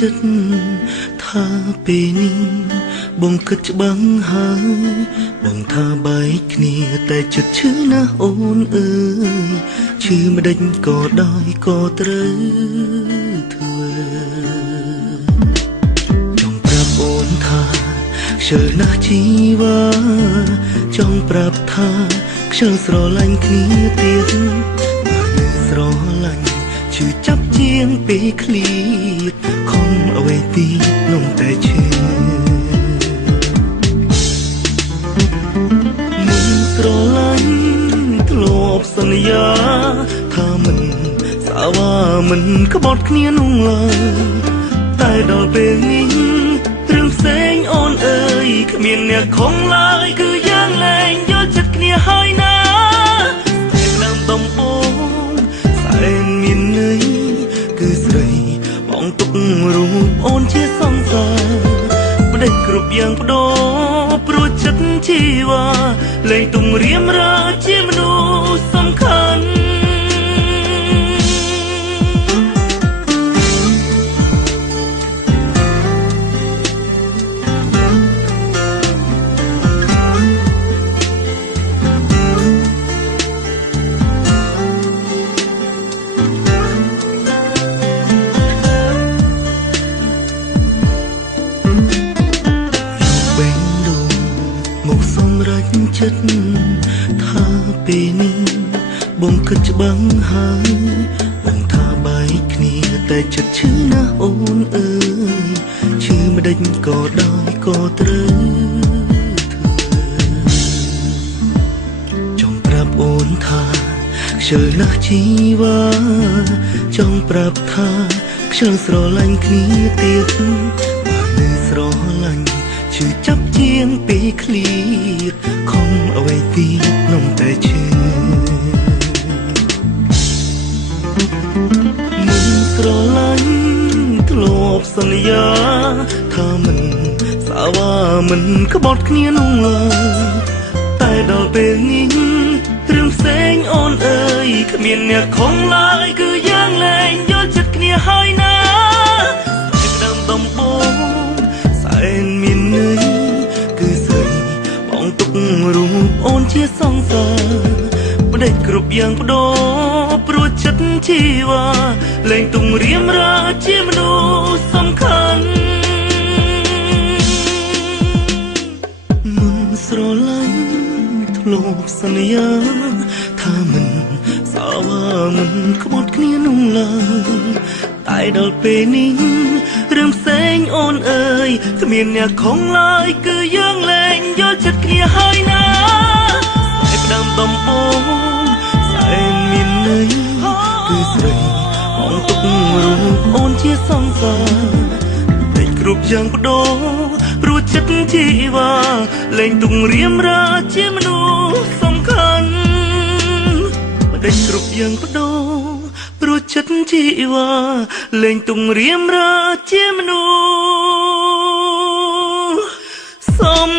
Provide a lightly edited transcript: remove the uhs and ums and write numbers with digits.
ចិត្តថាពេលនេះបងគិតច្បាំងហើយបងថាបែកគ្នាតែចិត្តឈឺណាស់អូនអើយឈឺមិនដេចក៏ដោយក៏ត្រូវធ្វើចង់ប្រាប់អូនថាខ្ជិលណាស់ជីវ៉ាចង់ប្រាប់ថាខ្ជិលស្រឡាញ់គ្នាទៀតស្រឡាញ់ឈឺចាប់ជាងពេលឃ្លៀតខំអ្វីទីនំតែឈឺមិនស្រឡាញ់ធ្លាប់សន្យាថាមិនសាវ៉ាមិនក្បត់គ្នានោះឡើយតែដល់ពេលនេះរឿងផ្សេងអូនអើយគ្មានអ្នកខំឡើយគឺយ៉ាងលែងយល់ចិត្តគ្នាហើយណាតែដើមដំបូងសែនមានន័យគឺស្រីបងទុករូបអូនជាសង្សារបដិគ្រប់យ៉ាងបដោព្រោះចិត្តជីវ៉ាលែងទុំរៀមរើជាមនុស្សសំខាន់មកសម្រេចចិត្តថាពេលនេះបងគិតច្បាំងហើយបងថាបែកគ្នាតែចិត្តឈឺណាស់អូនអើយឈឺមិនដេចក៏ដោយក៏ត្រូវធ្វើចង់ប្រាប់អូនថាខ្ជិលណាស់ជីវ៉ាចង់ប្រាប់ថាខ្ជិលស្រឡាញ់គ្នាទៀតបើនៅស្រឡាញ់ឈឺចាប់ជាងពេលឃ្លៀតខំអ្វីទៀតនំតែឈឺមិនស្រឡាញ់ធ្លាប់សន្យាថាមិនសាវ៉ាមិនក្បត់គ្នានោះឡើយតែដល់ពេលនេះរឿងផ្សេងអូនអើយគ្មានអ្នកខំឡើយគឺយ៉ាងលែងយល់ចិត្តគ្នាហើយណាតែដើមដំបូងសែនមានន័យគឺស្រីបងទុករូបអូនជាសង្សារបដិគ្រប់យ៉ាងបដោព្រោះចិត្តជីវ៉ាលែងទុំរៀមរើជាមនុស្សសំខាន់មិនស្រឡាញ់ធ្លាប់សន្យាថាមិនសាវ៉ាមិនក្បត់គ្នានោះឡើយតែដល់ពេលនេះរឿងផ្សេងអូនអើយគ្មានអ្នកខំឡើយគឺយើងលែងយល់ចិត្តគ្នាហើយណាតែផ្ដើមដំបូងសែនមានន័យគឺស្រីបងទុករូបអូនជាសង្សារតែគ្រប់យ៉ាងបដោព្រោះចិត្តជីវ៉ាលែងទុំរៀមរើជាមនុស្សសំខាន់បដិគ្រប់យ៉ាងបដោព្រោះចិត្តជីវ៉ាលែងទុំរៀមរើជាមនុស្សសំ